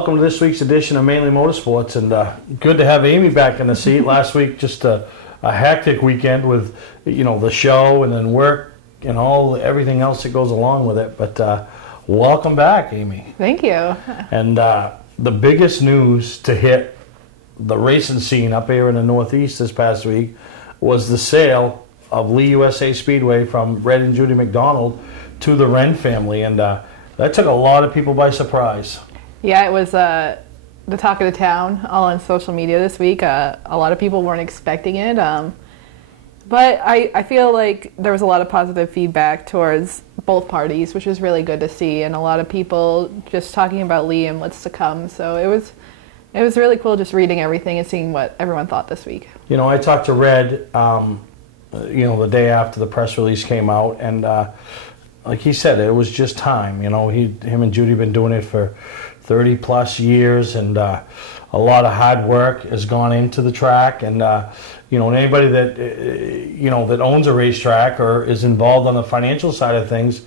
welcome to this week's edition of Mainly Motorsports, and good to have Amy back in the seat. Last week, just a hectic weekend with, the show and then work and everything else that goes along with it. But welcome back, Amy. Thank you. And the biggest news to hit the racing scene up here in the Northeast this past week was the sale of Lee USA Speedway from Red and Judy McDonald to the Wren family, and that took a lot of people by surprise. Yeah, it was the talk of the town all on social media this week. A lot of people weren't expecting it, but I feel like there was a lot of positive feedback towards both parties, which was really good to see, and a lot of people just talking about Lee and what's to come. So it was really cool just reading everything and seeing what everyone thought this week. I talked to Red, the day after the press release came out, and like he said, it was just time. Him and Judy have been doing it for 30 plus years, and a lot of hard work has gone into the track. And and anybody that that owns a racetrack or is involved on the financial side of things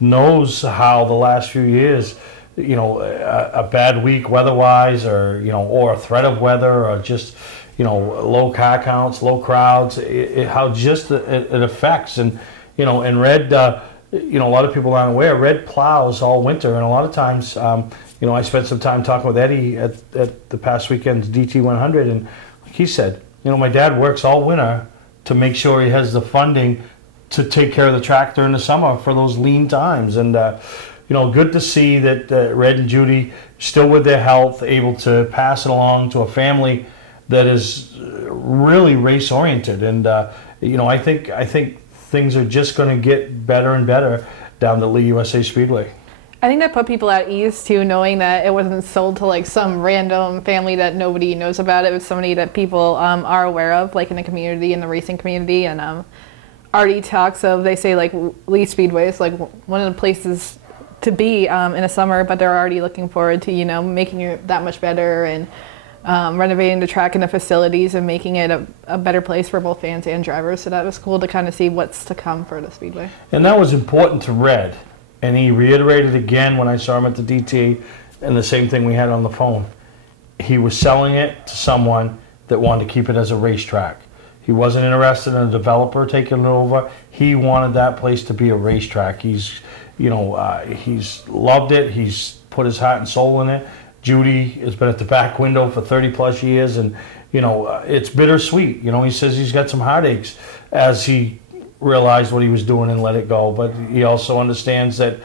knows how the last few years, a bad week weather-wise, or a threat of weather, or just low car counts, low crowds, how just it affects. And and Red. A lot of people aren't aware, Red plows all winter, and a lot of times, I spent some time talking with Eddie at the past weekend's DT 100, and like he said, my dad works all winter to make sure he has the funding to take care of the track during the summer for those lean times. And good to see that Red and Judy, still with their health, able to pass it along to a family that is really race oriented. And I think things are just going to get better and better down the Lee USA Speedway. I think that put people at ease too, knowing that it wasn't sold to like some random family that nobody knows about. It was somebody that people are aware of, like in the community, in the racing community. And already talks of, they say like Lee Speedway is like one of the places to be in the summer, but they're already looking forward to making it that much better, and renovating the track and the facilities and making it a better place for both fans and drivers. So that was cool to kind of see what's to come for the Speedway. And that was important to Red. And he reiterated again when I saw him at the DT, and the same thing we had on the phone. He was selling it to someone that wanted to keep it as a racetrack. He wasn't interested in a developer taking it over. He wanted that place to be a racetrack. He's loved it. He's put his heart and soul in it. Judy has been at the back window for 30 plus years, and it's bittersweet. He says he's got some heartaches as he realized what he was doing and let it go, but he also understands that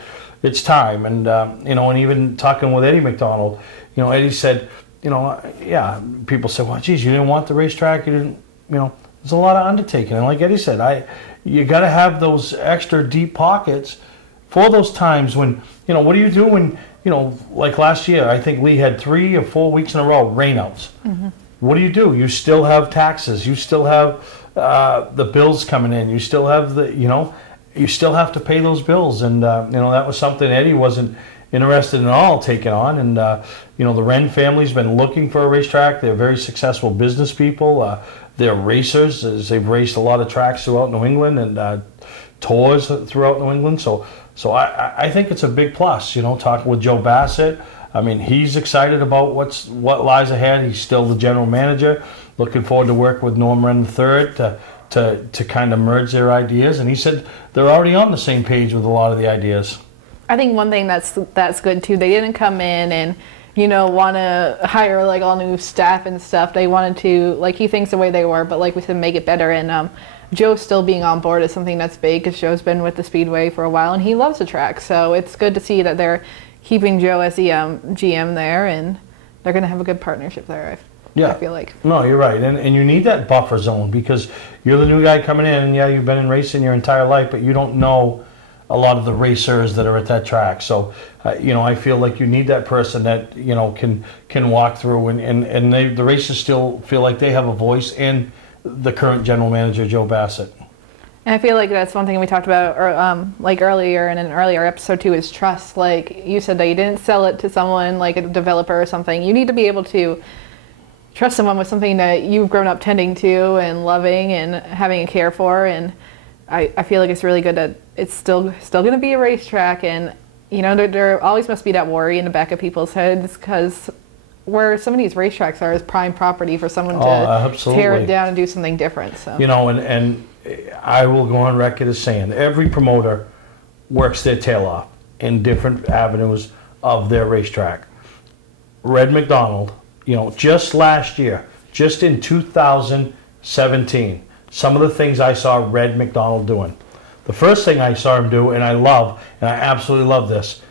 it's time. And and even talking with Eddie McDonald, Eddie said, people say, well, geez, you didn't want the racetrack, you didn't, there's a lot of undertaking. And like Eddie said, you got to have those extra deep pockets for those times when, what do you do when, like last year, I think Lee had 3 or 4 weeks in a row, rainouts. Mm-hmm. What do? You still have taxes. You still have the bills coming in. You still have you still have to pay those bills. And, that was something Eddie wasn't interested in all taking on. And, the Wren family's been looking for a racetrack. They're very successful business people. They're racers, as they've raced a lot of tracks throughout New England and tours throughout New England. So I think it's a big plus, talking with Joe Bassett. I mean, he's excited about what lies ahead. He's still the general manager. Looking forward to work with Norm Wren III to kind of merge their ideas. And he said they're already on the same page with a lot of the ideas. I think one thing that's good too, they didn't come in and want to hire like all new staff and stuff. They wanted to, like, he thinks the way they were, but like we said, make it better. And Joe still being on board is something that's big, because Joe's been with the Speedway for a while and he loves the track. So it's good to see that they're keeping Joe as the GM there, and they're going to have a good partnership there, I feel like. No, you're right. And you need that buffer zone, because you're the new guy coming in, and you've been in racing your entire life, but you don't know a lot of the racers that are at that track. So, I feel like you need that person that, can walk through, and the racers still feel like they have a voice in the current general manager, Joe Bassett. And I feel like that's one thing we talked about earlier in an earlier episode too, is trust. Like you said, that you didn't sell it to someone like a developer or something. You need to be able to trust someone with something that you've grown up tending to and loving and having a care for. And I feel like it's really good that it's still going to be a racetrack, and you know, there always must be that worry in the back of people's heads, because where some of these racetracks are is prime property for someone to tear it down and do something different. So. You know, and I will go on record as saying every promoter works their tail off in different avenues of their racetrack. Red McDonald, you know, just last year, just in 2017, some of the things I saw Red McDonald doing. The first thing I saw him do, and I absolutely love this,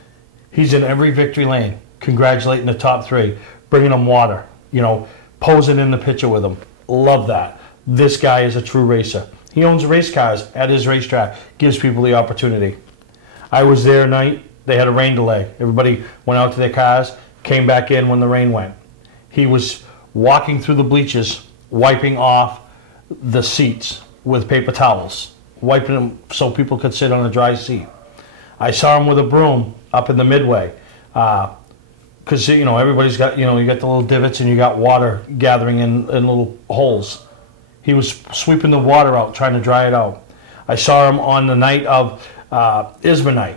he's in every victory lane, congratulating the top three, bringing them water, you know, posing in the picture with them. Love that. This guy is a true racer. He owns race cars at his racetrack, gives people the opportunity. I was there at night, they had a rain delay. Everybody went out to their cars, came back in when the rain went. He was walking through the bleachers, wiping off the seats with paper towels, wiping them so people could sit on a dry seat. I saw him with a broom up in the midway, because you know everybody's got, you know, you got the little divots and you got water gathering in little holes. He was sweeping the water out, trying to dry it out. I saw him on the night of ISMA night,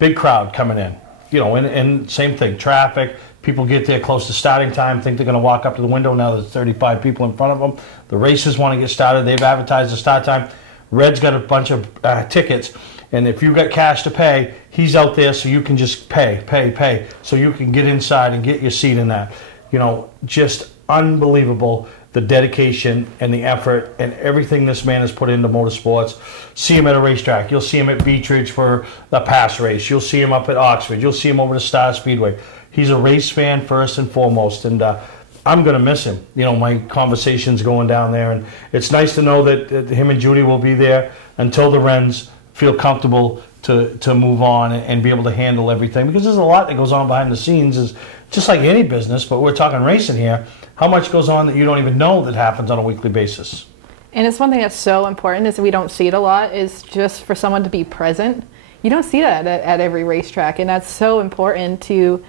big crowd coming in, you know, and same thing, traffic. People get there close to starting time, think they're going to walk up to the window. Now there's 35 people in front of them. The racers want to get started. They've advertised the start time. Red's got a bunch of tickets, and if you've got cash to pay, he's out there so you can just pay, so you can get inside and get your seat in that. You know, just unbelievable, the dedication and the effort and everything this man has put into motorsports. See him at a racetrack. You'll see him at Beechridge for the pass race. You'll see him up at Oxford. You'll see him over to Star Speedway. He's a race fan first and foremost, and I'm going to miss him. You know, my conversations going down there, and it's nice to know that him and Judy will be there until the Wrens feel comfortable to move on and be able to handle everything, because there's a lot that goes on behind the scenes, is just like any business, but we're talking racing here. How much goes on that you don't even know that happens on a weekly basis? And it's one thing that's so important, is we don't see it a lot, is just for someone to be present. You don't see that at every racetrack, and that's so important to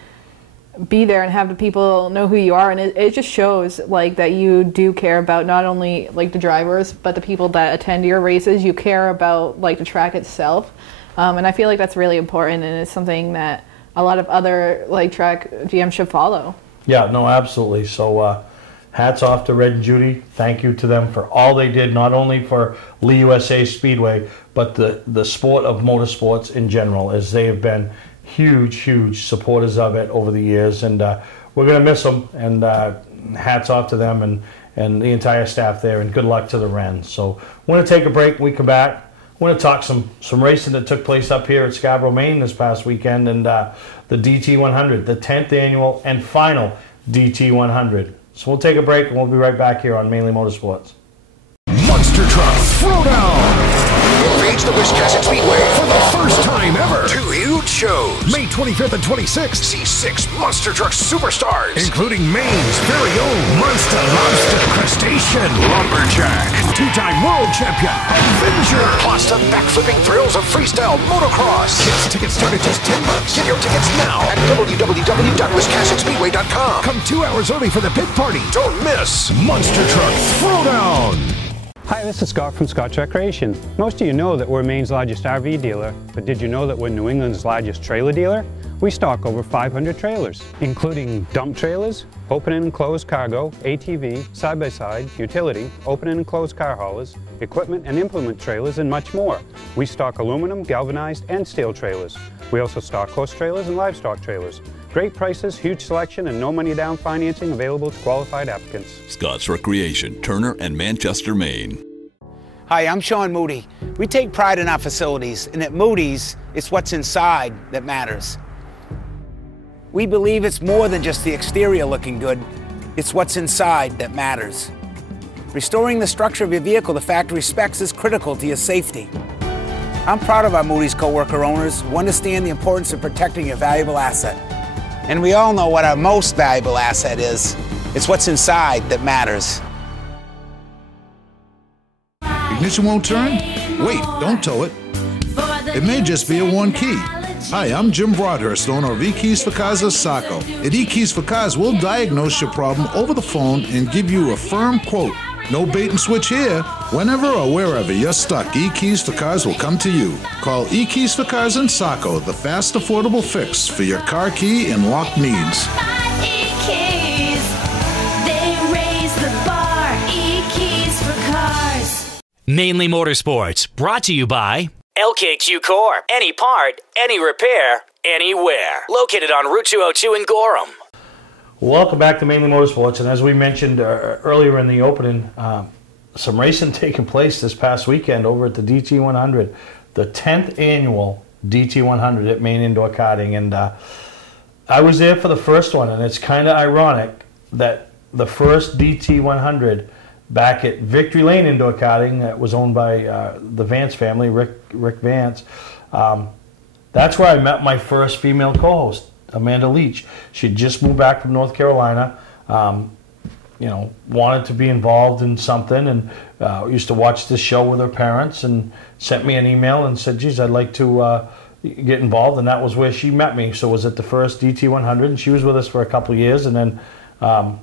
be there and have the people know who you are, and it just shows like that you do care about not only like the drivers but the people that attend your races. You care about like the track itself, and I feel like that's really important, and it's something that a lot of other like track GMs should follow. Yeah, no, absolutely. So hats off to Red and Judy. Thank you to them for all they did, not only for Lee USA Speedway but the sport of motorsports in general, as they have been huge supporters of it over the years, and we're going to miss them, and hats off to them and the entire staff there, and good luck to the Wrens. So we're going to take a break. When we come back, we're going to talk some racing that took place up here at Scarborough, Maine this past weekend, and the DT100, the 10th annual and final DT100. So we'll take a break, and we'll be right back here on Mainly Motorsports. Monster Truck Throwdown! Invades the Wisconsin Speedway for the first time ever. 2 huge shows. May 25th and 26th. See 6 Monster Truck superstars, including Maine's very own Monster Lobster Crustacean, Lumberjack, 2-time world champion, Avenger, plus the backflipping thrills of freestyle motocross. Kids tickets start at just $10. Get your tickets now at www.wisconsinspeedway.com. Come 2 hours early for the pit party. Don't miss Monster Truck Throwdown. Hi, this is Scott from Scott Recreation. Most of you know that we're Maine's largest RV dealer, but did you know that we're New England's largest trailer dealer? We stock over 500 trailers, including dump trailers, open and enclosed cargo, ATV, side-by-side, utility, open and enclosed car haulers, equipment and implement trailers, and much more. We stock aluminum, galvanized, and steel trailers. We also stock horse trailers and livestock trailers. Great prices, huge selection, and no money down financing available to qualified applicants. Scott's Recreation, Turner and Manchester, Maine. Hi, I'm Sean Moody. We take pride in our facilities, and at Moody's, it's what's inside that matters. We believe it's more than just the exterior looking good, it's what's inside that matters. Restoring the structure of your vehicle to factory specs is critical to your safety. I'm proud of our Moody's co-worker owners who understand the importance of protecting your valuable asset. And we all know what our most valuable asset is. It's what's inside that matters. Ignition won't turn? Wait, don't tow it. It may just be a one key. Hi, I'm Jim Broadhurst, owner of eKeys for Cars of Saco. At eKeys for Cars, we'll diagnose your problem over the phone and give you a firm quote. No bait and switch here. Whenever or wherever you're stuck, E-Keys for Cars will come to you. Call E-Keys for Cars in Saco, the fast, affordable fix for your car key and lock needs. E-Keys, they raise the bar. E-Keys for Cars. Mainly Motorsports, brought to you by LKQ Core. Any part, any repair, anywhere. Located on Route 202 in Gorham. Welcome back to Mainly Motorsports, and as we mentioned earlier in the opening, some racing taking place this past weekend over at the DT100, the 10th annual DT100 at Maine Indoor Karting, and I was there for the first one, and it's kind of ironic that the first DT100 back at Victory Lane Indoor Karting that was owned by the Vance family, Rick Vance, that's where I met my first female co-host, Amanda Leach. She'd just moved back from North Carolina, wanted to be involved in something, and used to watch this show with her parents, and sent me an email and said, geez, I'd like to get involved, and that was where she met me. So it was at the first DT100, and she was with us for a couple of years, and then on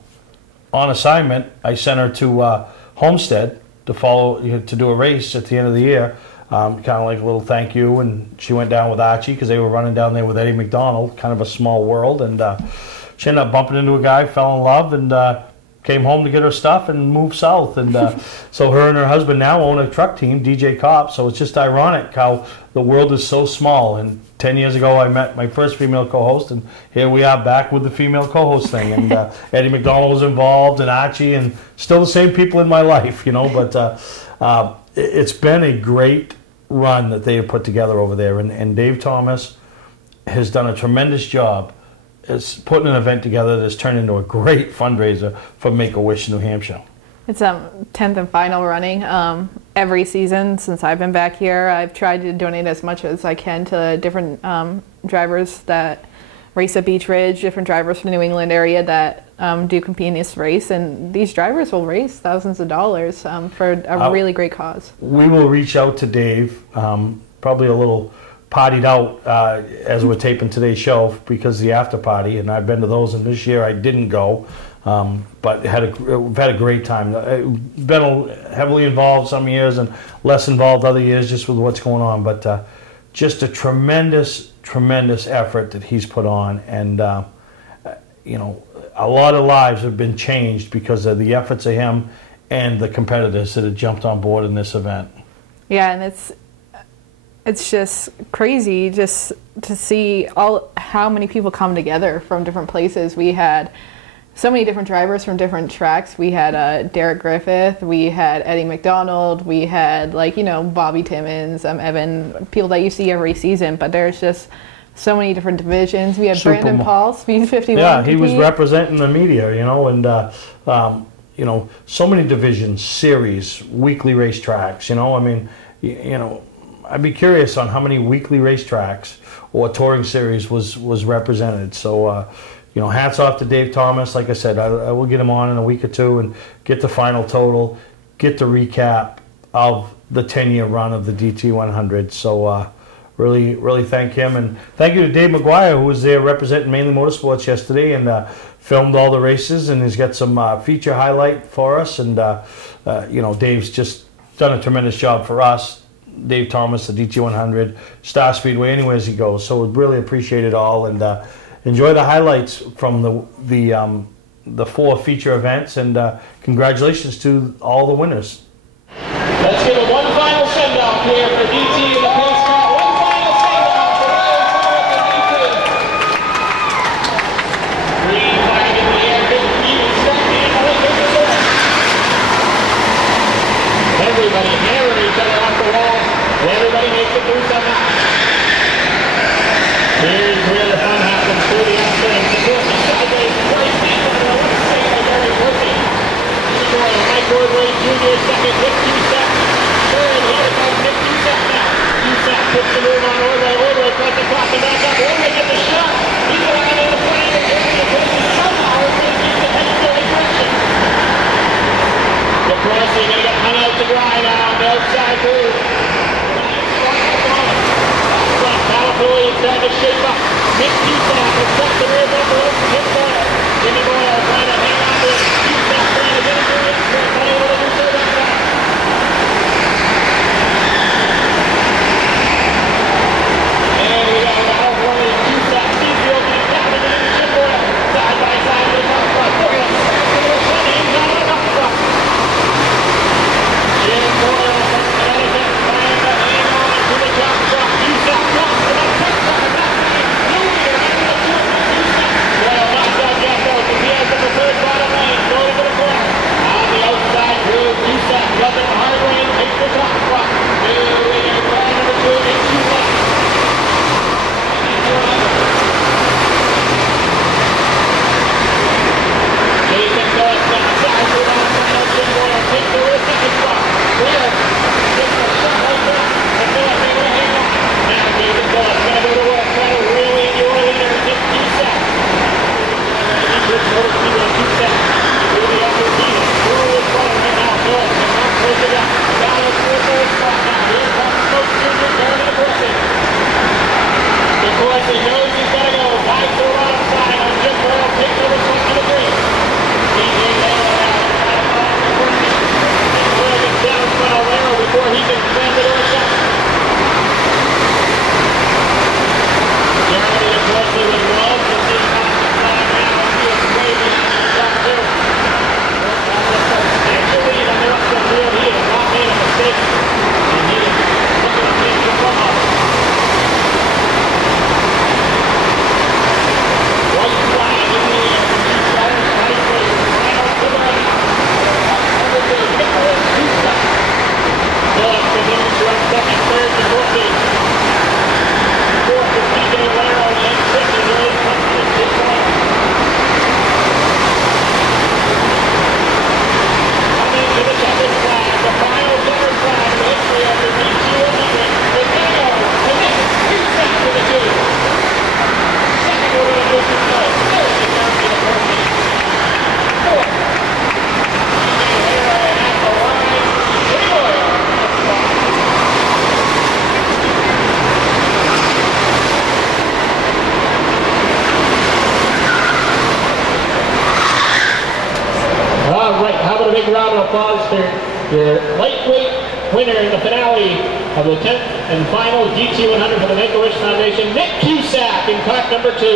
assignment, I sent her to Homestead to do a race at the end of the year. Kind of like a little thank you, and she went down with Archie because they were running down there with Eddie McDonald, kind of a small world, and she ended up bumping into a guy, fell in love, and came home to get her stuff and moved south, and so her and her husband now own a truck team, DJ Cop. So it's just ironic how the world is so small, and 10 years ago I met my first female co-host, and here we are back with the female co-host thing, and Eddie McDonald was involved, and Archie, and still the same people in my life, but it's been a great run that they have put together over there, and Dave Thomas has done a tremendous job as putting an event together that's turned into a great fundraiser for Make-A-Wish New Hampshire. It's 10th and final running. Every season since I've been back here, I've tried to donate as much as I can to different drivers that race at Beach Ridge, different drivers from the New England area that do compete in this race, and these drivers will raise thousands of dollars for a really great cause. We will reach out to Dave, probably a little partied out as we're taping today's show because the after party, and I've been to those, and this year I didn't go, but we've had a great time. Been heavily involved some years and less involved other years just with what's going on, but just a tremendous effort that he's put on, and a lot of lives have been changed because of the efforts of him and the competitors that have jumped on board in this event. Yeah, and it's just crazy just to see how many people come together from different places. We had so many different drivers from different tracks. We had Derek Griffith, we had Eddie McDonald, we had Bobby Timmons, Evan, people that you see every season, but there's just so many different divisions. We had Brandon Paul, Speed 51. Yeah, he was representing the media, and so many divisions, series, weekly racetracks. I'd be curious on how many weekly racetracks or touring series was represented. So, hats off to Dave Thomas. Like I said, I will get him on in a week or two and get the final total, get the recap of the 10-year run of the DT100. So, really thank him, and thank you to Dave McGuire, who was there representing Mainly Motorsports yesterday and filmed all the races, and he's got some feature highlight for us, and Dave's just done a tremendous job for us. Dave Thomas, the DT100, Star Speedway, anywhere he goes. So we really appreciate it all, and enjoy the highlights from the 4 feature events, and congratulations to all the winners. Let's give it one final send-off here for DT and the pace car. One final send-off for Ryan Forrest and DT. Green flag in the air, good for you. Second, everybody hammering each other off the wall. Everybody makes it through somehow. Here's where the fun happens through the outside. Supporting sideways, very steep on the left side by Barry Percy. Mike Ordway Jr. second, Nick Cusack. Third, here comes Nick Cusack now. Cusack puts the move on Ordway. Ordway tries to cross him back up. Ordway gets a shot. He's allowed in the plane. Ordway Percy somehow is going to keep the head still in direction. The crossing, going to get hung out to dry now on the outside move. Williams trying to shape up. Nick Cusack has cut the rear bumper over Jim Boyle. Jimmy Boyle trying to hang on to it. Cusack trying to get into it. Unable to do so. All right, how about a big round of applause for your lightweight winner in the finale of the 10th and final GT100 for the Make-A-Wish Foundation, Nick Cusack in cut number 2.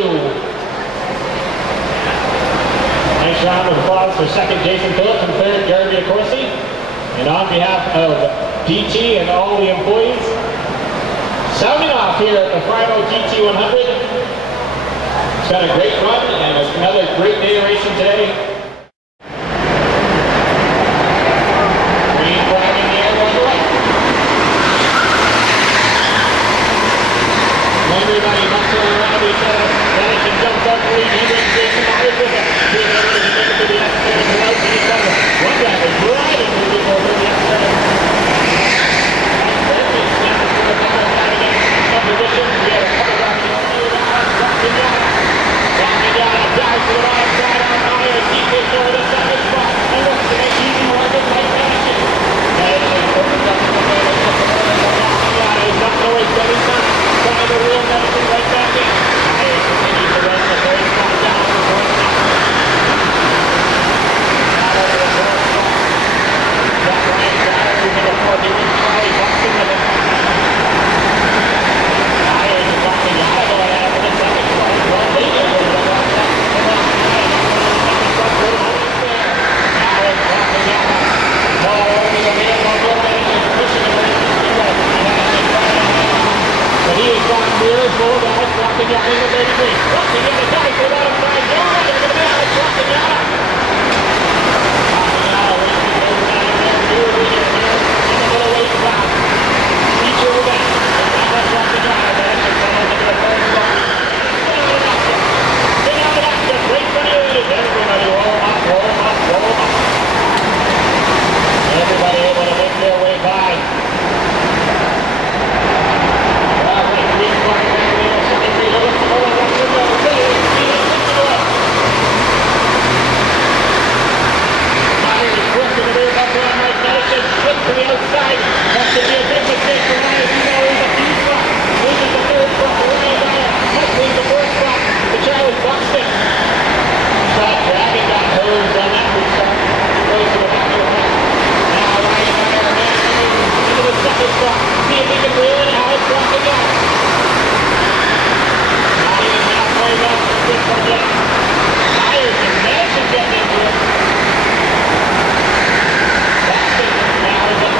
Nice round of applause for second, Jason Phillips, and third, Gary Corsi. And on behalf of DT and all the employees, sounding off here at the final GT100. It's been a great run and it's another great day of racing today. Green flag in the air on the right. Everybody muscle around each other. Madison jumps up the lead. He brings Jason Myers with him. He's able to make it to the outside and out to each other. One guy is driving to the over the outside. Position. We have a couple of rockets dropping down. Dropping down and dives to the bottom side on Myers. He takes over the second spot and looks to make easy work of Mike Madison. Madison opens up the middle of the down. He's not going to waste any time. Trying to reel Madison right back in. Myers continues to run the third spot down for the fourth spot. Out over the fourth spot. Got Ryan Dyer moving the fourth. He wins Charlie Buxton with him. He has gone clear, full guys, walking down in the 33. Walking in the tight, go down inside, no, they're going to be out, walking down. Walking out, racing over down in there, new leader here, in the middle weight class. Each over that, and now that's walking down, and that's just going into the third spot. Get out of that, great for the leaders. Everybody roll up, roll up, roll up. Everybody able to make their way by. To the outside, that's to be a big mistake for Ryan. He's always a few spots. Loses the third spot for Ryan Dyer. Hustling the fourth spot to Charlie Buxton. Shot dragging, got hosed on that restart. Goes to the back of the net. Now Ryan Dyer managing into the second spot. See if he can reel it out. It's dropping down. Not even halfway up. Good for him. Dyer's and Madison getting into it.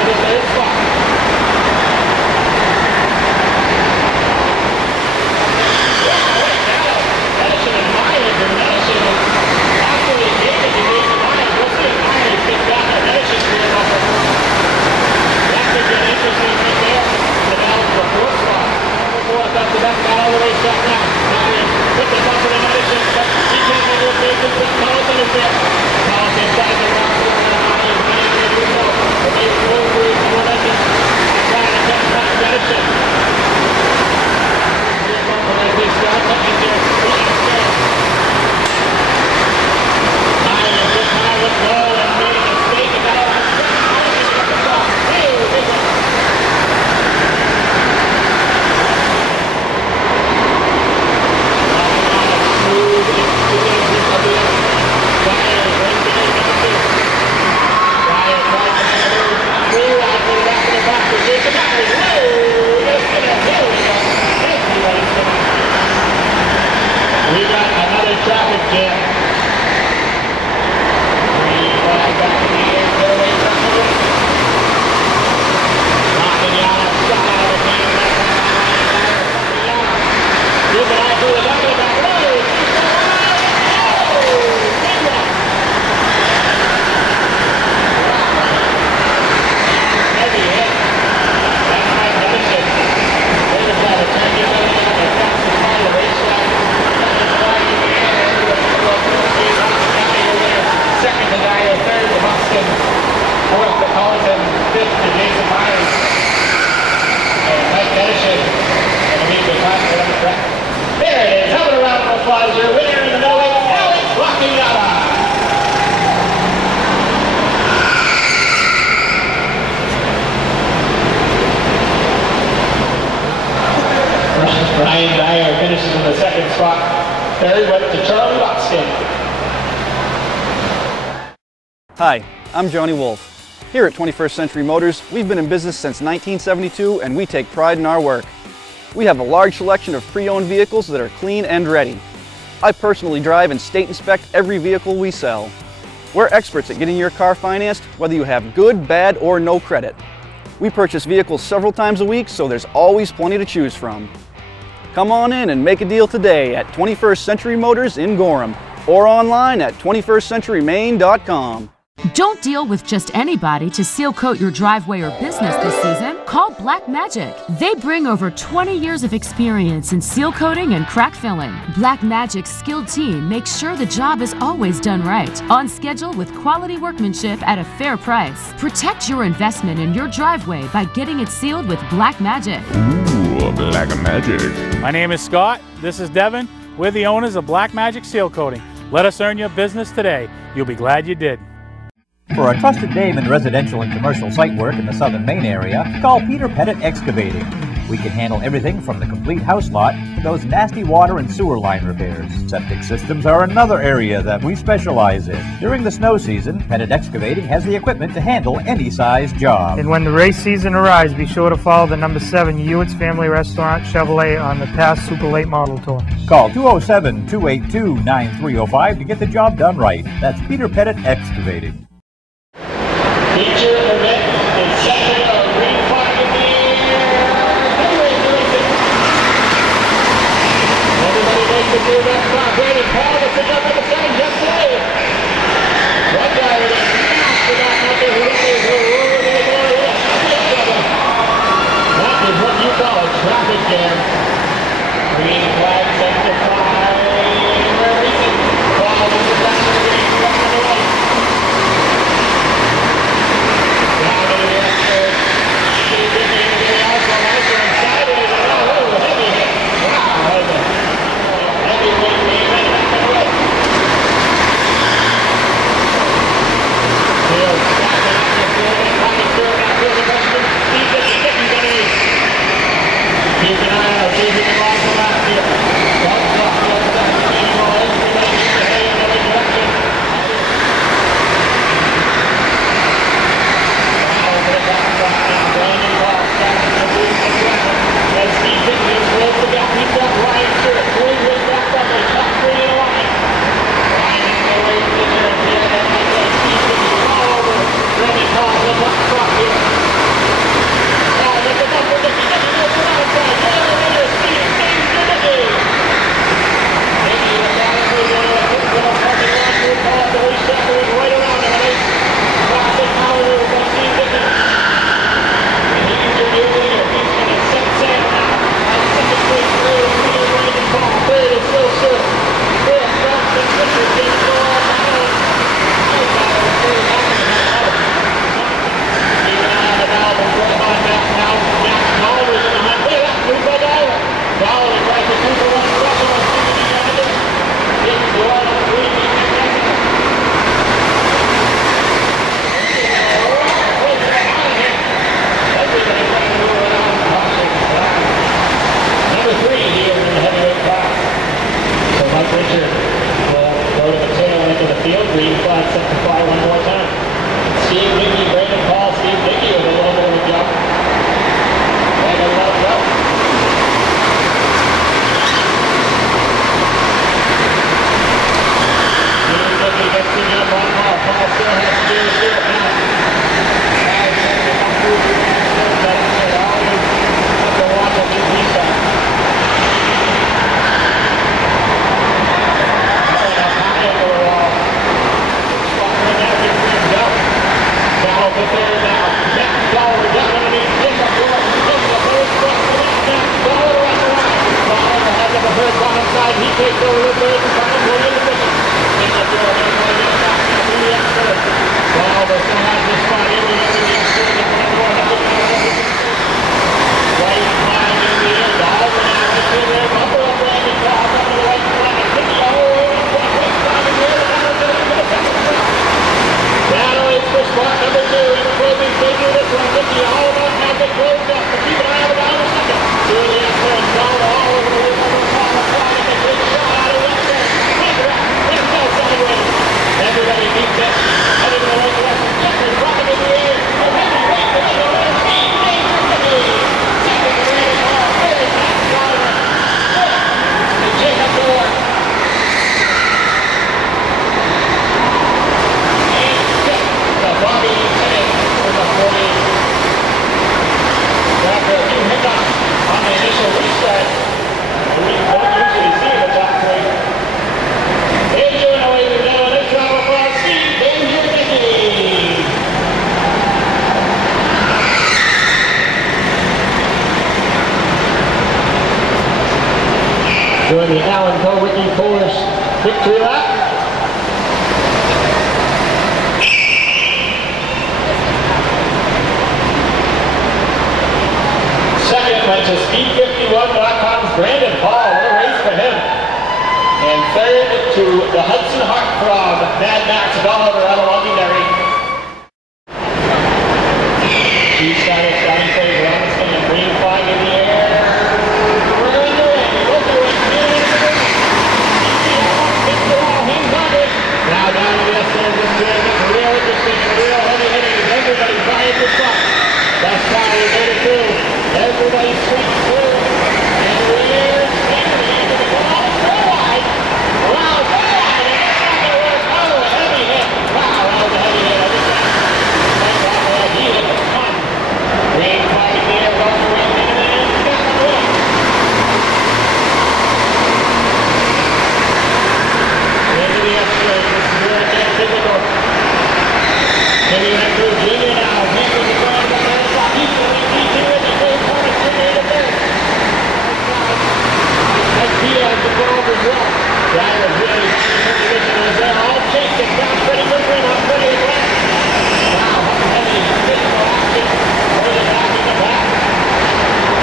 The third spot. Madison and Myers, and Madison is absolutely gaining to Jason Myers. We'll see if Myers gets back at Madison's field up. That could get interesting right there. The battle for the fourth spot. Number 4, that's the best battle of the race right now. Myers put the bumper to Madison, but he can't get into a basis, but Carlson is there. Carlson inside the rock. But they roll through the momentum. Trying to catch back Madison. Here's Bumper as they start looking there. Myers just high with low and made a mistake and got out of the track. Hey, big one. Smooth into the exit of the Myers right there. Dyer tries to make a move. Realize we're back in the box for Jason Myers. Whoa! There we go. Everybody's coming. We got another traffic jam. Green flag back in the air. Get away from the wing. Knocking you out. Shot out of the game. Knocking you out. Keep an eye for the back of the back. Whoa! Big one. Heavy hit. That's Mike Madison. They're going to try to turn you out on the fastest part of the racetrack. Second to Dyer, third to Buxton, fourth to Collison, fifth to Jason Myers. And Mike Madison going to be the faster on the track. There it is. Have a round of applause. Your winner in the middle, Alex Lacaniata. Ryan Dyer finishes in the second spot. Third went to Charlie Buxton. Hi, I'm Johnny Wolf. Here at 21st Century Motors, we've been in business since 1972 and we take pride in our work. We have a large selection of pre-owned vehicles that are clean and ready. I personally drive and state inspect every vehicle we sell. We're experts at getting your car financed, whether you have good, bad, or no credit. We purchase vehicles several times a week, so there's always plenty to choose from. Come on in and make a deal today at 21st Century Motors in Gorham or online at 21stcenturymaine.com. Don't deal with just anybody to seal coat your driveway or business this season. Call Black Magic. They bring over 20 years of experience in seal coating and crack filling. Black Magic's skilled team makes sure the job is always done right, on schedule with quality workmanship at a fair price. Protect your investment in your driveway by getting it sealed with Black Magic. Ooh, Black Magic. My name is Scott. This is Devin. We're the owners of Black Magic Seal Coating. Let us earn your business today. You'll be glad you did. For a trusted name in residential and commercial site work in the southern Maine area, call Peter Pettit Excavating. We can handle everything from the complete house lot to those nasty water and sewer line repairs. Septic systems are another area that we specialize in. During the snow season, Pettit Excavating has the equipment to handle any size job. And when the race season arrives, be sure to follow the number 7 Hewitt's Family Restaurant Chevrolet on the past Super Late Model Tour. Call 207-282-9305 to get the job done right. That's Peter Pettit Excavating. Feature event in section of green flag in the air. Everybody makes it through that spot. Brandon Paul gets it up in the side. Just say it. One guy with a smash to that number. Who is that is what you call a traffic jam. Green flag sector 5. Racing. Ball with the back of the green flag on the right. doing the Allen Co. Ricky Polish victory lap. Second went to Speed51.com's Brandon Paul. What a race for him. And third to the Hudson Heartthrob Mad Max Dollar out of Londonderry. She started starting phase one, and green flag in the air. We're in the wind. Look at it. Now down to the S-Turn, this turn is real interesting and real heavy hitting. Everybody's buying the truck. That's why we made it through. Everybody swings through. And we're standing into the ball. Go wide. Wow, go wide. And that's not going to work. Oh, a heavy hit. Wow, that was a heavy hit. He hit a ton. Green flag in the air, going around the end, and he's got the win. Into the S-Turn. This is where it gets difficult. Maybe that through Junior now. He's going to go on the other side. He's going to be here in the third corner. Junior in the third. Like Diaz involved as well. That was really high position as they're all chasing. Down pretty good win on pretty good win. Wow, heavy physical action. Further back in the back.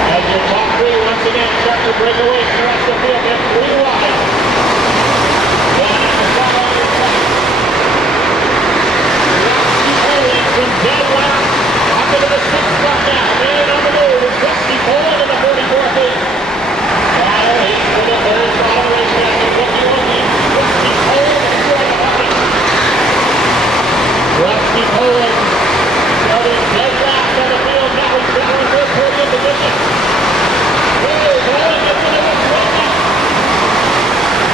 As your top three once again start to break away from the rest of the field. They're three wide. Down on the side on the side. From dead last, up into the sixth spot now. Man on the move is Rusty Poland in the 44th lead. Now he's for the third spot of the race after 51 lead. Rusty Poland is still in the fight. Rusty Poland starting dead last on the field. Now he's down in third podium position. Poland gets into the spot now.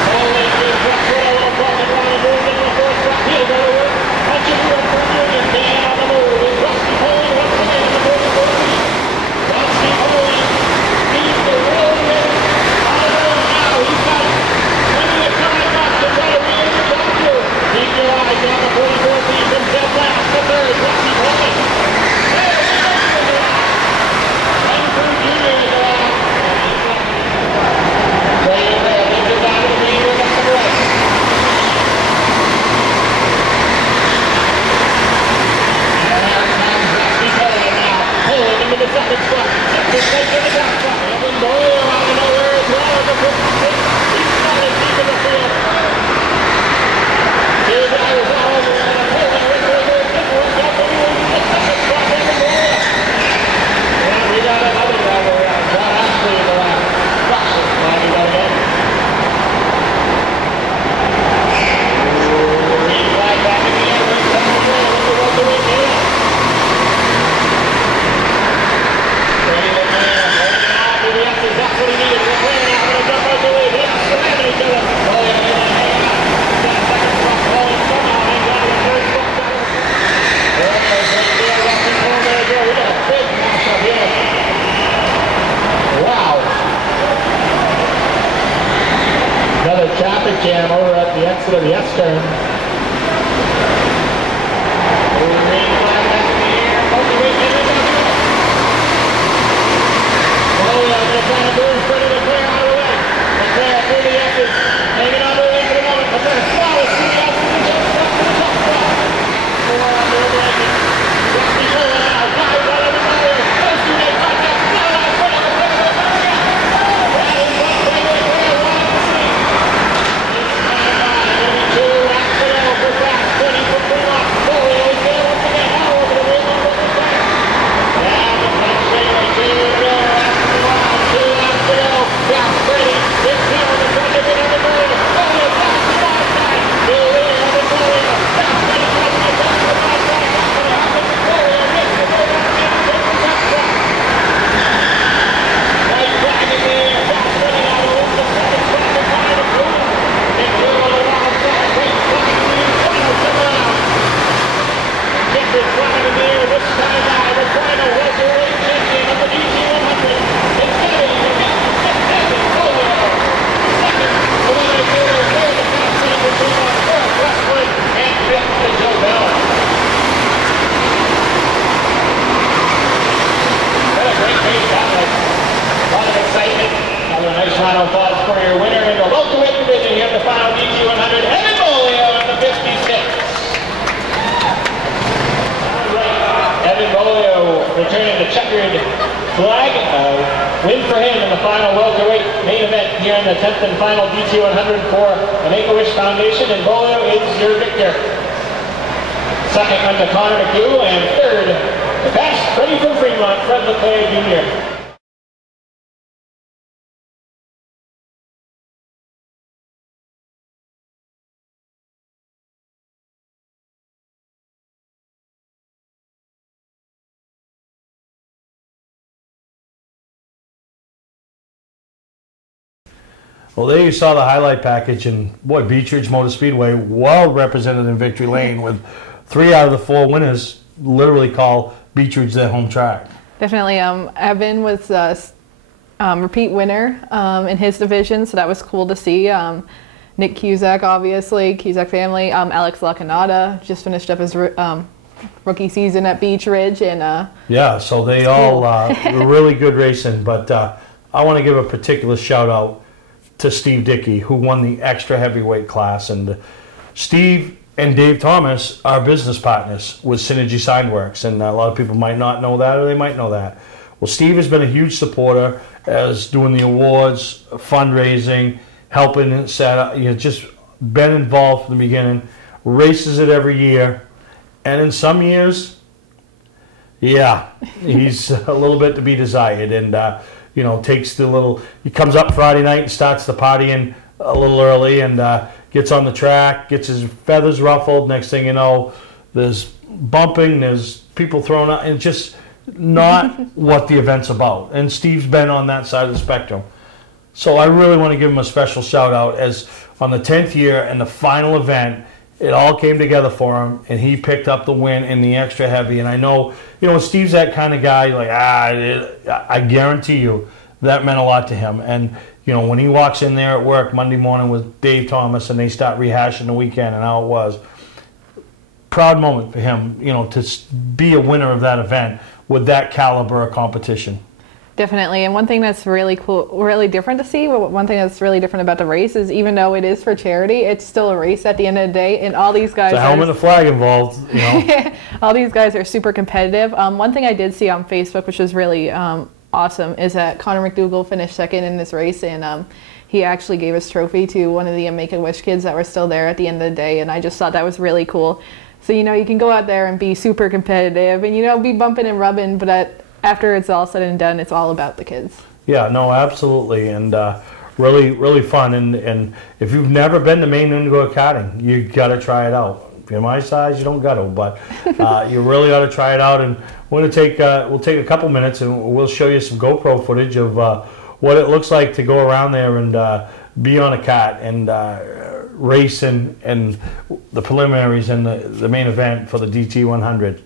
Poland gives Russ what I want to call him around and moves into the fourth spot. He'll go to work. Punch it through for Union. Man on the move is Rusty Poland once again in the 44th lead. Rusty Poland needs to roll in on the road now. He's got plenty of time left to try to win the top two. Keep your eyes on the 44th lead from dead last to third. Rusty Poland. There he is in the last. And for Junior in the last. So you may have looked down to the main room up the right. Poland into the second spot. Second place in the top spot. Evan Boyle out of nowhere as well in the fifth place. He's solid deep in the field. Two guys all over and Poland with their little difference. That's what he was in the second spot. Evan Boyle. And we got another driver around. John Ashley in the last. Russian. Glad we got again. Green flag back in the air. We're coming away. Look at what the wind is. That's what he needed. We're playing out. We're going to jump out the way. They're slamming each other. Oh, yeah, they're going to hang out. That second spot. Poland somehow hangs out of the third spot. There it is right there. Rusty Poland there as well. We got a big matchup here. Wow. Another traffic jam over at the exit of the S-Turn. Green flag back in the air. Motivation in the field. Oh, yeah, they're trying to move pretty to clear out of the way. Leclerc through the X's, hanging on to the lead for the moment. Leclerc flawless through the X's and jumps up to the top spot. Four on the overtaking. Rusty Poland now, guys out of the fire. Those two make contact. Now that's right on the front of the barrier. That is one thing Leclerc wanted to see. It's 9-9, only 2 laps to returning the checkered flag. Win for him in the final welterweight main event here in the 10th and final DT 100 for the Make-A-Wish Foundation, and Bolio is your victor. Second went to Connor McHugh, and third, the pass ready from Fremont, Fred LeClaire Jr. Well, there you saw the highlight package, and boy, Beech Ridge Motor Speedway, well represented in victory lane, with 3 out of the 4 winners literally call Beech Ridge their home track. Definitely. Evan was a repeat winner in his division, so that was cool to see. Nick Cusack, obviously, Cusack family. Alex LaCanada just finished up his rookie season at Beech Ridge, and yeah, so they all were really good racing. But I want to give a particular shout out to Steve Dickey, who won the extra heavyweight class. And Steve and Dave Thomas are business partners with Synergy Signworks, and a lot of people might not know that, or they might know that. Well, Steve has been a huge supporter as doing the awards, fundraising, helping set up. Just been involved from the beginning, races it every year, and in some years, yeah, he's a little bit to be desired, and takes the little. He comes up Friday night and starts the partying a little early, and gets on the track, gets his feathers ruffled. Next thing you know, there's bumping, there's people throwing out, and just not what the event's about. And Steve's been on that side of the spectrum. So I really want to give him a special shout out, as on the 10th year and the final event, it all came together for him, and he picked up the win in the extra heavy. And I know, Steve's that kind of guy, like, I guarantee you that meant a lot to him. And, when he walks in there at work Monday morning with Dave Thomas and they start rehashing the weekend and how it was, proud moment for him, to be a winner of that event with that caliber of competition. Definitely, and one thing that's really cool, really different to see, one thing that's really different about the race is, even though it is for charity, it's still a race at the end of the day, and all these guys... There's a helmet and a flag involved, All these guys are super competitive. One thing I did see on Facebook, which was really awesome, is that Connor McDougall finished second in this race, and he actually gave his trophy to one of the Make-A-Wish kids that were still there at the end of the day, and I just thought that was really cool. So, you can go out there and be super competitive and, be bumping and rubbing, but after it's all said and done, it's all about the kids. Yeah, no, absolutely, and really, really fun. And if you've never been to Maine Indoor Karting, you got to try it out. If you're my size, you don't got to, but you really ought to try it out. And we're gonna take we'll take a couple minutes and we'll show you some GoPro footage of what it looks like to go around there and be on a kart and race and the preliminaries and the main event for the DT 100.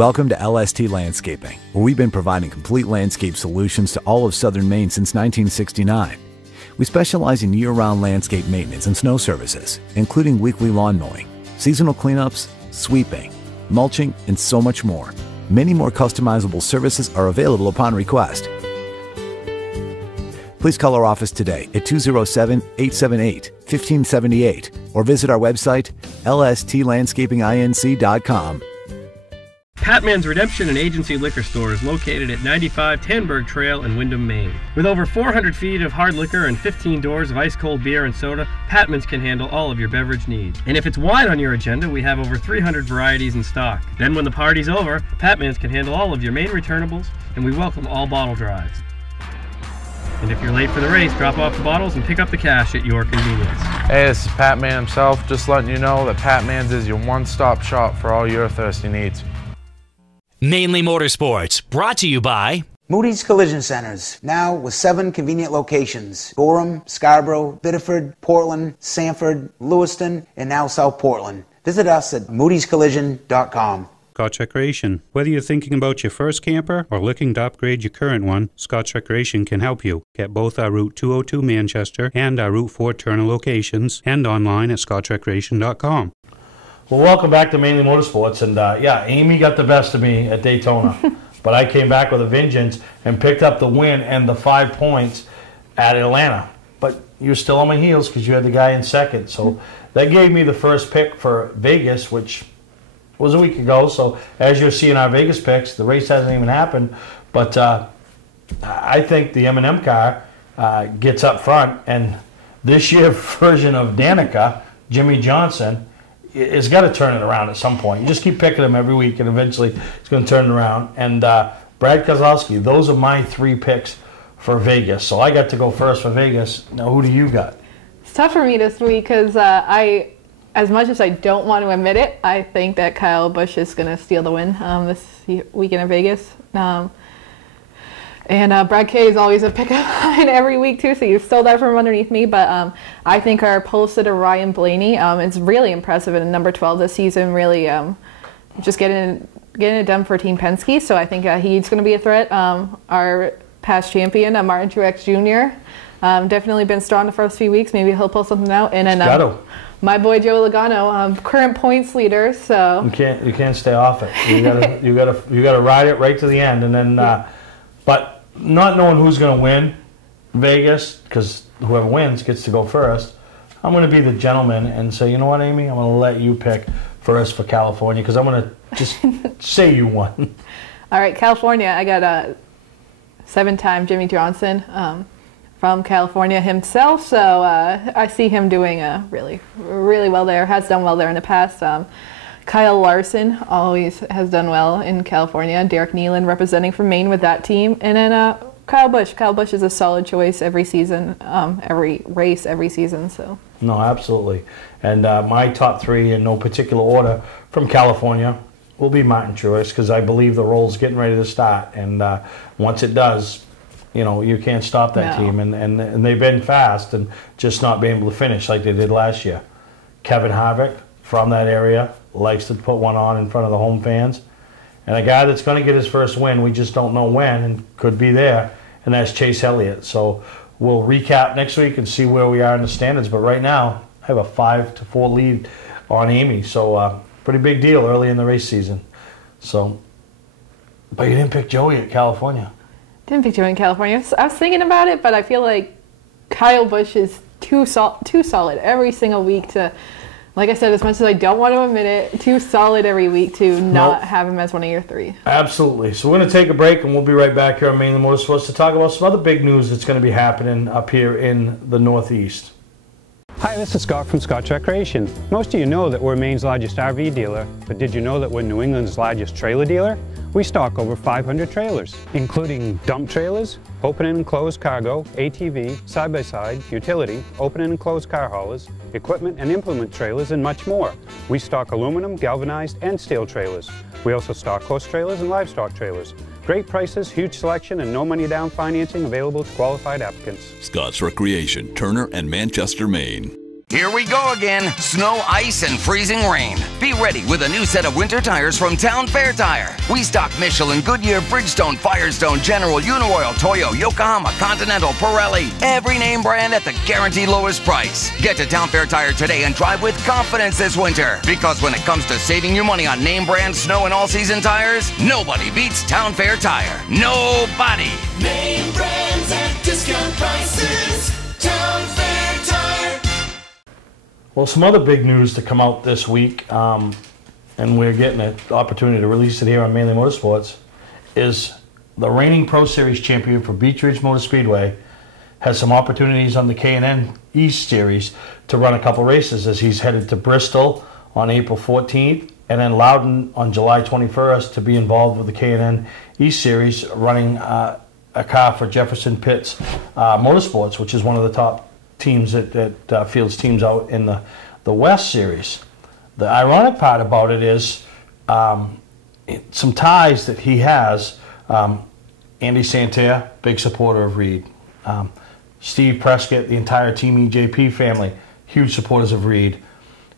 Welcome to LST Landscaping, where we've been providing complete landscape solutions to all of southern Maine since 1969. We specialize in year-round landscape maintenance and snow services, including weekly lawn mowing, seasonal cleanups, sweeping, mulching, and so much more. Many more customizable services are available upon request. Please call our office today at 207-878-1578 or visit our website, lstlandscapinginc.com. Patman's Redemption and Agency Liquor Store is located at 95 Tanberg Trail in Windham, Maine. With over 400 feet of hard liquor and 15 doors of ice-cold beer and soda, Patman's can handle all of your beverage needs. And if it's wine on your agenda, we have over 300 varieties in stock. Then when the party's over, Patman's can handle all of your Maine returnables, and we welcome all bottle drives. And if you're late for the race, drop off the bottles and pick up the cash at your convenience. Hey, this is Pat Man himself, just letting you know that Pat Man's is your one-stop shop for all your thirsty needs. Mainly Motorsports, brought to you by Moody's Collision Centers, now with 7 convenient locations: Gorham, Scarborough, Biddeford, Portland, Sanford, Lewiston, and now South Portland. Visit us at moodyscollision.com. Scotch Recreation. Whether you're thinking about your first camper or looking to upgrade your current one, Scotch Recreation can help you. Get both our Route 202 Manchester and our Route 4 Turner locations and online at scotchrecreation.com. Well, welcome back to Mainly Motorsports, and yeah, Amy got the best of me at Daytona, but I came back with a vengeance and picked up the win and the 5 points at Atlanta. But you're still on my heels because you had the guy in second, so that gave me the first pick for Vegas, which was a week ago. So as you're seeing our Vegas picks, the race hasn't even happened, but I think the M&M car gets up front, and this year's version of Danica, Jimmy Johnson, it's got to turn it around at some point. You just keep picking him every week, and eventually it's going to turn it around. And Brad Kozlowski, those are my 3 picks for Vegas. So I got to go first for Vegas. Now, who do you got? It's tough for me this week because as much as I don't want to admit it, I think that Kyle Busch is going to steal the win this weekend in Vegas. And Brad K is always a pick of mine every week too, so you stole that from underneath me. But I think our pole sitter Ryan Blaney is really impressive in number 12 this season. Really, just getting it done for Team Penske. So I think he's going to be a threat. Our past champion, Martin Truex Jr., definitely been strong the first few weeks. Maybe he'll pull something out. And then my boy Joe Logano, current points leader. So you can't stay off it. You gotta ride it right to the end, and then but. Not knowing who's going to win Vegas, because whoever wins gets to go first, I'm going to be the gentleman and say, you know what, Amy, I'm going to let you pick first for California, because I'm going to just say you won. All right, California, I got a 7-time Jimmy Johnson from California himself, so I see him doing really, really well there, has done well there in the past. Kyle Larson always has done well in California. Derek Nealon representing from Maine with that team. And then Kyle Busch. Kyle Busch is a solid choice every season, every race, every season. So. No, absolutely. And my top 3 in no particular order from California will be Martin Truex, because I believe the roll's getting ready to start. And once it does, you know, you can't stop that team. And they've been fast and just not being able to finish like they did last year. Kevin Harvick from that area likes to put one on in front of the home fans. And a guy that's going to get his first win, we just don't know when, and could be there, and that's Chase Elliott. So we'll recap next week and see where we are in the standings. But right now, I have a 5-4 lead on Amy. So pretty big deal early in the race season. So, but you didn't pick Joey at California. Didn't pick Joey in California. I was thinking about it, but I feel like Kyle Busch is too solid every single week to... Like I said, as much as I don't want to admit it, too solid every week to not have him as one of your 3. Absolutely. So we're going to take a break, and we'll be right back here on Mainly Motorsports to talk about some other big news that's going to be happening up here in the Northeast. Hi, this is Scott from Scotch Recreation. Most of you know that we're Maine's largest RV dealer, but did you know that we're New England's largest trailer dealer? We stock over 500 trailers, including dump trailers, open and enclosed cargo, ATV, side-by-side, utility, open and enclosed car haulers, equipment and implement trailers, and much more. We stock aluminum, galvanized, and steel trailers. We also stock horse trailers and livestock trailers. Great prices, huge selection, and no money down financing available to qualified applicants. Scott's Recreation, Turner and Manchester, Maine. Here we go again. Snow, ice, and freezing rain. Be ready with a new set of winter tires from Town Fair Tire. We stock Michelin, Goodyear, Bridgestone, Firestone, General, Uniroyal, Toyo, Yokohama, Continental, Pirelli. Every name brand at the guaranteed lowest price. Get to Town Fair Tire today and drive with confidence this winter. Because when it comes to saving you money on name brand snow and all-season tires, nobody beats Town Fair Tire. Nobody. Name brands at discount prices. Town Fair Tire. Well, some other big news to come out this week, and we're getting an opportunity to release it here on Mainly Motorsports, is the reigning Pro Series champion for Beech Ridge Motor Speedway has some opportunities on the K&N East Series to run a couple races as he's headed to Bristol on April 14th and then Loudon on July 21st to be involved with the K&N East Series running a car for Jefferson Pitts Motorsports, which is one of the top teams that fields teams out in the West Series. The ironic part about it is some ties that he has. Andy Santerre, big supporter of Reed. Steve Prescott, the entire Team EJP family, huge supporters of Reed.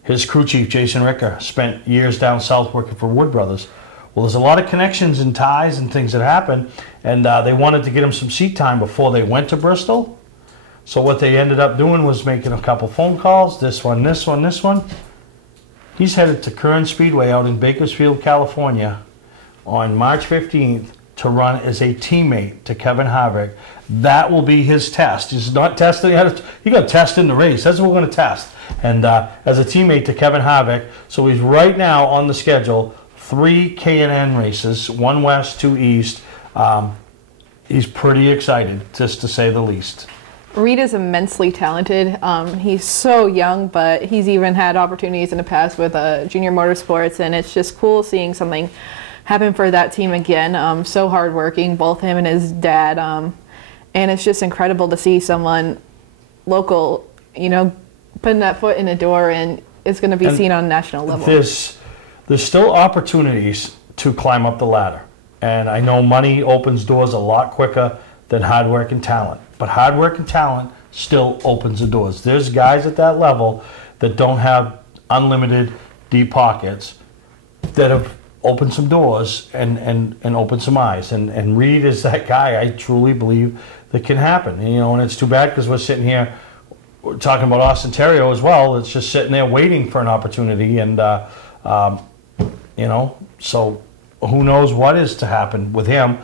His crew chief, Jason Ricker, spent years down south working for Wood Brothers. Well, there's a lot of connections and ties and things that happen, and they wanted to get him some seat time before they went to Bristol. So what they ended up doing was making a couple phone calls, this one, this one, this one. He's headed to Kern Speedway out in Bakersfield, California on March 15th to run as a teammate to Kevin Harvick. That will be his test. He's not testing, you got to test in the race. That's what we're going to test. And as a teammate to Kevin Harvick. So he's right now on the schedule, 3 K&N races, 1 West, 2 East. He's pretty excited, just to say the least. Reed is immensely talented. He's so young, but he's even had opportunities in the past with Junior Motorsports, and it's just cool seeing something happen for that team again. So hardworking, both him and his dad, and it's just incredible to see someone local, putting that foot in the door and is going to be seen on a national level. There's still opportunities to climb up the ladder, and I know money opens doors a lot quicker than hard work and talent. But hard work and talent still opens the doors. There's guys at that level that don't have unlimited deep pockets that have opened some doors and opened some eyes. And Reed is that guy, I truly believe, that can happen. And it's too bad because we're sitting here talking about Austin Terrio as well. It's just sitting there waiting for an opportunity. And, so who knows what is to happen with him,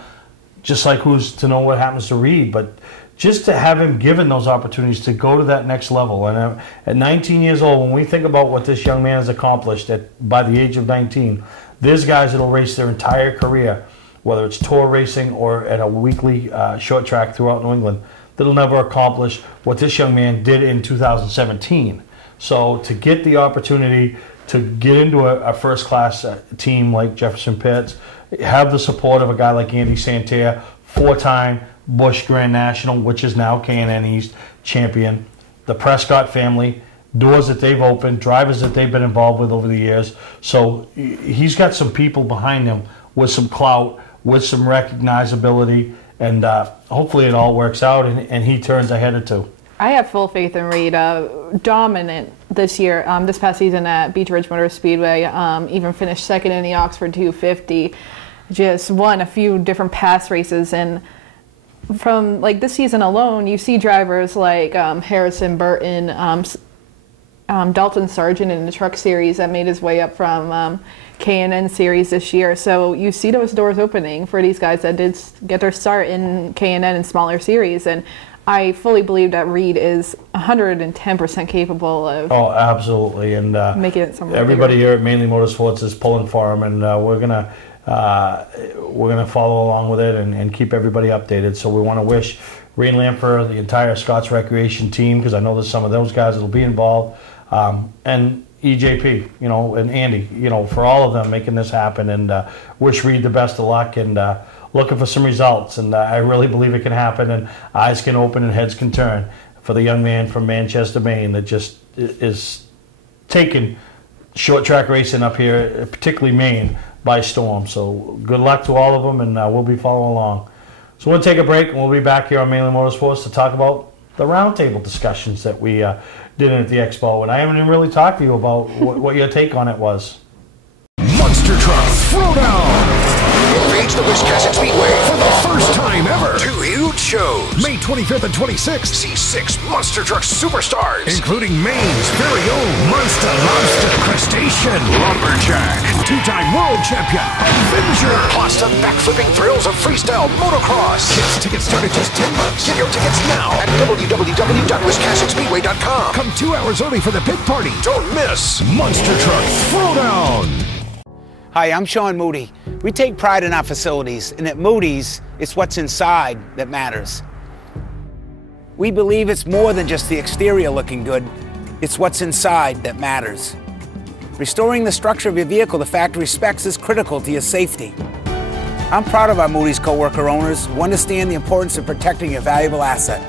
just like who's to know what happens to Reed. But just to have him given those opportunities to go to that next level. And at 19 years old, when we think about what this young man has accomplished by the age of 19, there's guys that will race their entire career, whether it's tour racing or at a weekly short track throughout New England, that'll never accomplish what this young man did in 2017. So to get the opportunity to get into a first-class team like Jefferson Pitts, have the support of a guy like Andy Santerre, 4-time Busch Grand National, which is now K&N East champion, the Prescott family, doors that they've opened, drivers that they've been involved with over the years. So he's got some people behind him with some clout, with some recognizability, and hopefully it all works out and he turns ahead or two. I have full faith in Reed. Dominant this year, this past season at Beech Ridge Motor Speedway, even finished second in the Oxford 250. Just won a few different pass races, and from this season alone, you see drivers like Harrison Burton, Dalton Sargent in the Truck Series that made his way up from K&N Series this year. So you see those doors opening for these guys that did get their start in K&N and smaller series, and I fully believe that Reed is 110% capable of. Oh, absolutely, and making it somewhere. Everybody bigger. here at Mainly Motorsports is pulling for him, and we're gonna follow along with it and keep everybody updated. So we want to wish Rain Lamper, the entire Scott's Recreation team, because I know there's some of those guys that'll be involved, and EJP, and Andy, for all of them making this happen, and wish Reed the best of luck, and looking for some results, and I really believe it can happen, and eyes can open and heads can turn for the young man from Manchester, Maine, that just is taking short track racing up here, particularly Maine, by storm. So good luck to all of them, and we'll be following along. So we'll take a break, and we'll be back here on Mainly Motorsports to talk about the roundtable discussions that we dinner at the expo, and I haven't even really talked to you about what your take on it was. Monster Truck Throwdown! Invades the Wisconsin Speedway for the first time ever. 2 huge shows. May 25th and 26th, see 6 Monster Truck superstars, including Maine's very own Monster Lobster Crustacean Lumberjack, 2-time world champion Avenger, plus the backflipping thrills of freestyle motocross. Tickets start at just $10. Get your tickets now at www.wisconsinspeedway.com. Come 2 hours early for the big party. Don't miss Monster Truck Throwdown. Hi, I'm Sean Moody. We take pride in our facilities, and at Moody's, it's what's inside that matters. We believe it's more than just the exterior looking good, it's what's inside that matters. Restoring the structure of your vehicle to factory specs is critical to your safety. I'm proud of our Moody's co-worker owners who understand the importance of protecting a valuable asset.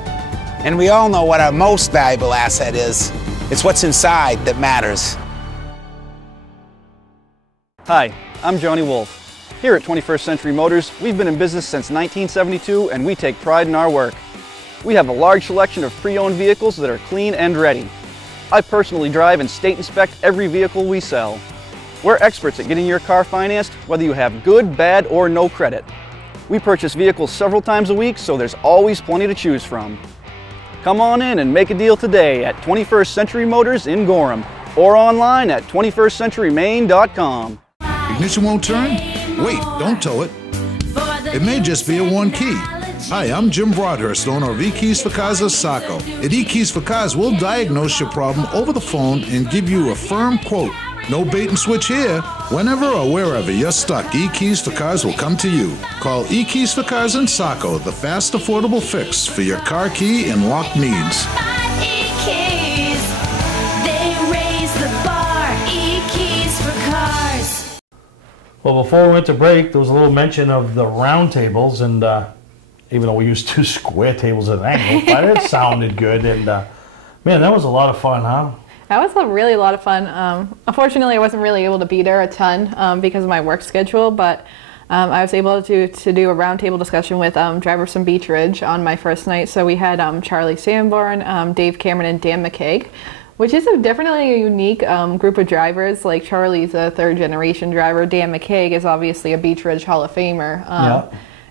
And we all know what our most valuable asset is. It's what's inside that matters. Hi, I'm Johnny Wolf. Here at 21st Century Motors, we've been in business since 1972 and we take pride in our work. We have a large selection of pre-owned vehicles that are clean and ready. I personally drive and state inspect every vehicle we sell. We're experts at getting your car financed, whether you have good, bad, or no credit. We purchase vehicles several times a week, so there's always plenty to choose from. Come on in and make a deal today at 21st Century Motors in Gorham or online at 21stcenturymaine.com. Ignition won't turn? Wait, don't tow it. It may just be a one key. Hi, I'm Jim Broadhurst, owner of E-Keys for Cars of Saco. At E-Keys for Cars, we'll diagnose your problem over the phone and give you a firm quote. No bait and switch here. Whenever or wherever you're stuck, E-Keys for Cars will come to you. Call E-Keys for Cars in Saco, the fast, affordable fix for your car key and lock needs. E-Keys, they raise the bar. E-Keys for Cars. Well, before we went to break, there was a little mention of the round tables, and even though we used 2 square tables at an angle, but it sounded good, and man, that was a lot of fun, huh? That was a really lot of fun. Unfortunately, I wasn't really able to be there a ton because of my work schedule, but I was able to do a roundtable discussion with drivers from Beech Ridge on my first night. So we had Charlie Sanborn, Dave Cameron, and Dan McCaig, which is definitely a unique group of drivers. Like Charlie's a 3rd-generation driver. Dan McCaig is obviously a Beech Ridge Hall of Famer.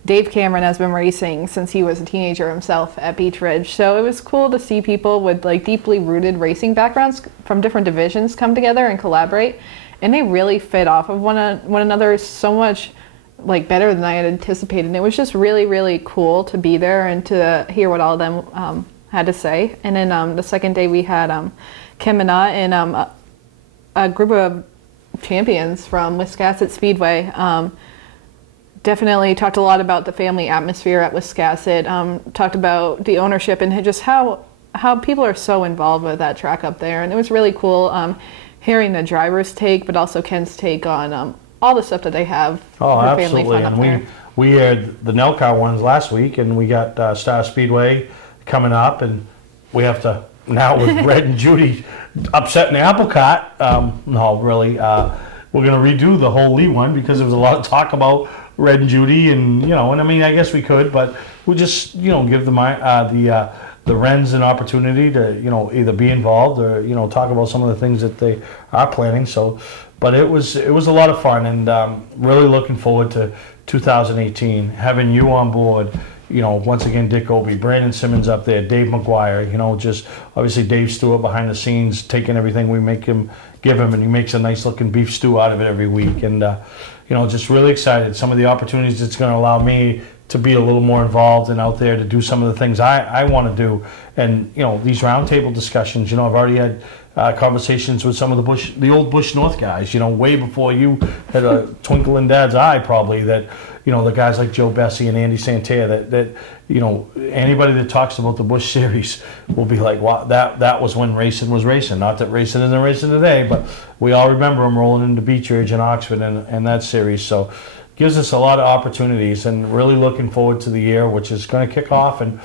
Dave Cameron has been racing since he was a teenager himself at Beech Ridge. So it was cool to see people with like deeply rooted racing backgrounds from different divisions come together and collaborate. And they really fed off of one another so much like better than I had anticipated. And it was just really, really cool to be there and to hear what all of them had to say. And then the second day we had Kim Minot and a group of champions from Wiscasset Speedway. Definitely talked a lot about the family atmosphere at Wiscasset, talked about the ownership and just how people are so involved with that track up there. And it was really cool hearing the driver's take, but also Ken's take on all the stuff that they have for family absolutely. fun up And there. we had the Nelcar ones last week, and we got Star Speedway coming up, and we have to now with Red and Judy upsetting the apple cart. No, really, we're going to redo the whole Lee one because there was a lot of talk about Red and Judy, and and I mean, I guess we could, but we'll just give the Wrens an opportunity to either be involved or talk about some of the things that they are planning. So, but it was a lot of fun, and really looking forward to 2018, having you on board. Once again, Dick Obey, Brandon Simmons up there, Dave McGuire, just obviously Dave Stewart behind the scenes, taking everything we give him, and he makes a nice looking beef stew out of it every week. And, just really excited. Some of the opportunities it's going to allow me to be a little more involved and out there to do some of the things I want to do. And, these roundtable discussions, I've already had conversations with some of the old Bush North guys, way before you had a twinkle in Dad's eye probably, that, the guys like Joe Bessie and Andy Santerre that anybody that talks about the Bush series will be like, wow, that was when racing was racing. Not that racing isn't racing today, but we all remember them rolling into Beech Ridge and Oxford and that series. So gives us a lot of opportunities, and really looking forward to the year, which is going to kick off in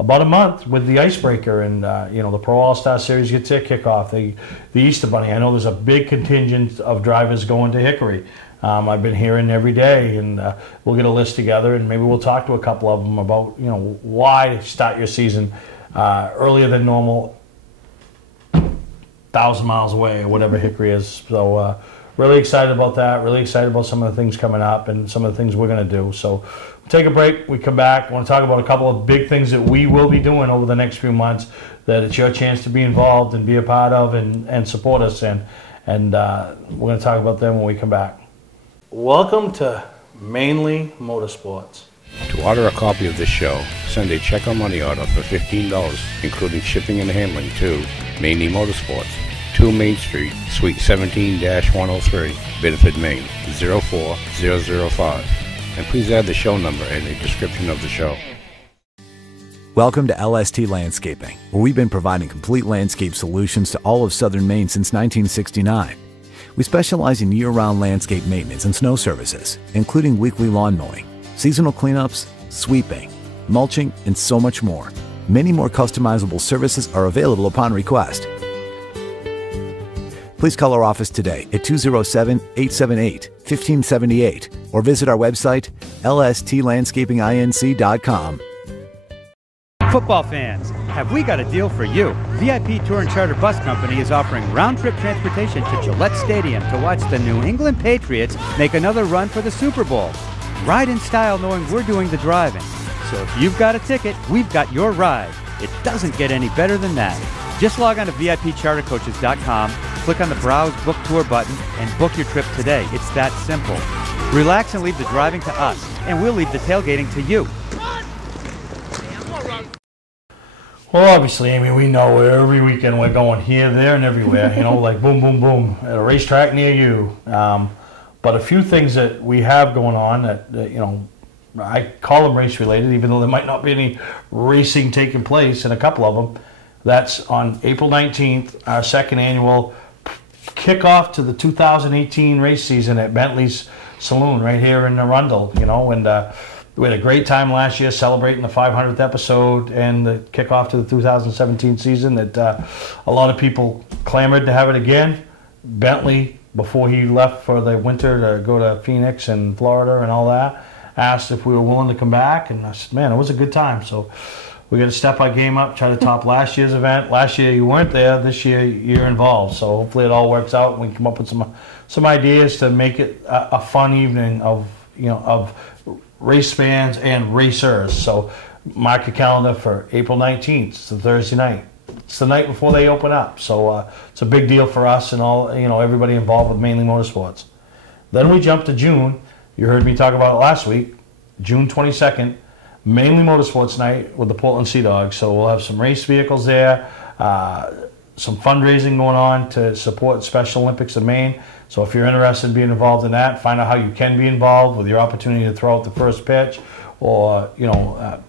about a month with the Icebreaker, and the Pro All-Star Series gets their kickoff. The Easter Bunny, I know there's a big contingent of drivers going to Hickory. I've been hearing every day, and we'll get a list together, and maybe we'll talk to a couple of them about why start your season earlier than normal 1,000 miles away or whatever Hickory is. So really excited about that. Really excited about some of the things coming up and some of the things we're going to do. So we'll take a break. We come back. I want to talk about a couple of big things that we will be doing over the next few months that it's your chance to be involved and be a part of and support us in. And we're going to talk about them when we come back. Welcome to Mainly Motorsports. To order a copy of this show, send a check or money order for $15, including shipping and handling, to Mainly Motorsports, 2 Main Street, Suite 17-103, Bedford, Maine, 04005. And please add the show number in the description of the show. Welcome to LST Landscaping, where we've been providing complete landscape solutions to all of southern Maine since 1969. We specialize in year-round landscape maintenance and snow services, including weekly lawn mowing, seasonal cleanups, sweeping, mulching, and so much more. Many more customizable services are available upon request. Please call our office today at 207-878-1578 or visit our website, lstlandscapinginc.com. Football fans, have we got a deal for you? VIP Tour and Charter Bus Company is offering round-trip transportation to Gillette Stadium to watch the New England Patriots make another run for the Super Bowl. Ride in style knowing we're doing the driving. So if you've got a ticket, we've got your ride. It doesn't get any better than that. Just log on to VIPChartercoaches.com, click on the Browse Book Tour button, and book your trip today. It's that simple. Relax and leave the driving to us, and we'll leave the tailgating to you. Well, obviously, Amy, we know every weekend we're going here, there, and everywhere, you know, like boom, boom, boom, at a racetrack near you. But a few things that we have going on that, you know, I call them race-related, even though there might not be any racing taking place in a couple of them. That's on April 19th, our second annual kickoff to the 2018 race season at Bentley's Saloon right here in Arundel, you know, and we had a great time last year celebrating the 500th episode and the kickoff to the 2017 season that a lot of people clamored to have it again. Bentley, before he left for the winter to go to Phoenix and Florida and all that, asked if we were willing to come back, and I said, man, it was a good time. So we got to step our game up, try to top last year's event. Last year you weren't there, this year you're involved. So hopefully it all works out and we can come up with some ideas to make it a fun evening of, you know, of race fans and racers. So mark your calendar for April 19th. It's a Thursday night. It's the night before they open up. So it's a big deal for us and all, you know, everybody involved with Mainly Motorsports. Then we jump to June. You heard me talk about it last week. June 22nd, Mainly Motorsports night with the Portland Sea Dogs. So we'll have some race vehicles there, some fundraising going on to support Special Olympics of Maine. So if you're interested in being involved in that, find out how you can be involved with your opportunity to throw out the first pitch or, you know,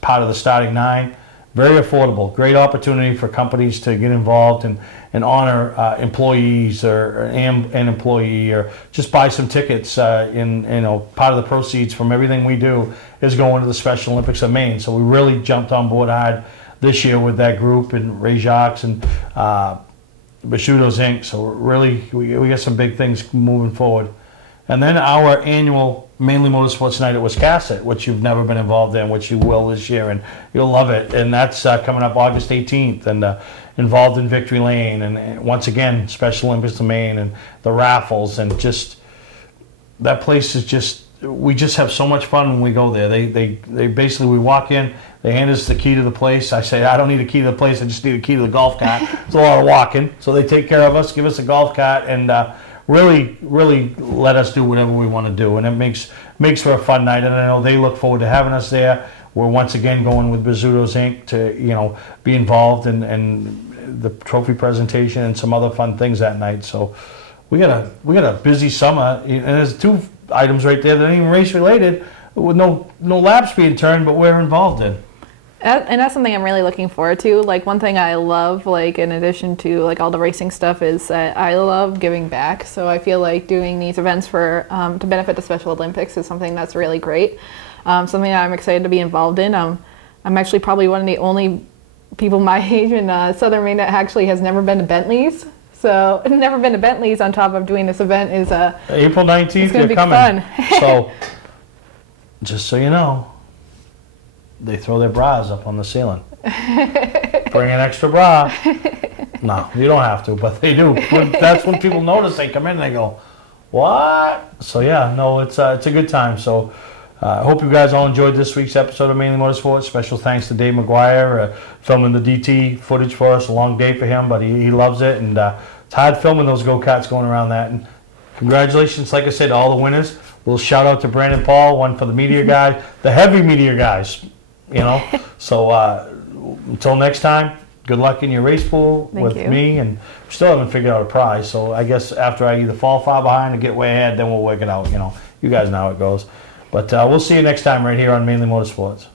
part of the starting 9. Very affordable. Great opportunity for companies to get involved and honor employees or an employee, or just buy some tickets. You know, part of the proceeds from everything we do is going to the Special Olympics of Maine. So we really jumped on board hard this year with that group and Ray Jacques and Bashudo's Inc. So really, we got some big things moving forward. And then our annual Mainly Motorsports Night at Wiscasset, which you've never been involved in, which you will this year, and you'll love it. And that's coming up August 18th, and involved in Victory Lane, and once again, Special Olympics of Maine, and the raffles, and just that place is just, we just have so much fun when we go there. They basically, we walk in, they hand us the key to the place. I say, I don't need a key to the place, I just need a key to the golf cart. It's a lot of walking. So they take care of us, give us a golf cart, and really let us do whatever we want to do. And it makes for a fun night. And I know they look forward to having us there. We're once again going with Bashudo's Inc. to, you know, be involved in the trophy presentation and some other fun things that night. So we got a busy summer. And there's 2 items right there that aren't even race related, with no laps being turned, but we're involved in. And that's something I'm really looking forward to. Like, one thing I love, like, in addition to like all the racing stuff, is that I love giving back. So I feel like doing these events for to benefit the Special Olympics is something that's really great. Something that I'm excited to be involved in. I'm actually probably one of the only people my age in Southern Maine that actually has never been to Bentley's. So never been to Bentley's on top of doing this event is April 19th. It's going to be coming. fun. So just so you know, they throw their bras up on the ceiling. Bring an extra bra. No, you don't have to, but they do. That's when people notice. They come in and they go, what? So yeah, no, it's a good time. So I hope you guys all enjoyed this week's episode of Mainly Motorsports. Special thanks to Dave McGuire filming the DT footage for us. A long day for him, but he loves it, and it's hard filming those go-karts going around that. And congratulations, like I said, to all the winners. A little shout out to Brandon Paul, one for the media guys, the heavy media guys, you know. So until next time, good luck in your race pool with me, and still haven't figured out a prize. So I guess after I either fall far behind or get way ahead, then we'll work it out. You know, you guys know how it goes. But we'll see you next time right here on Mainly Motorsports.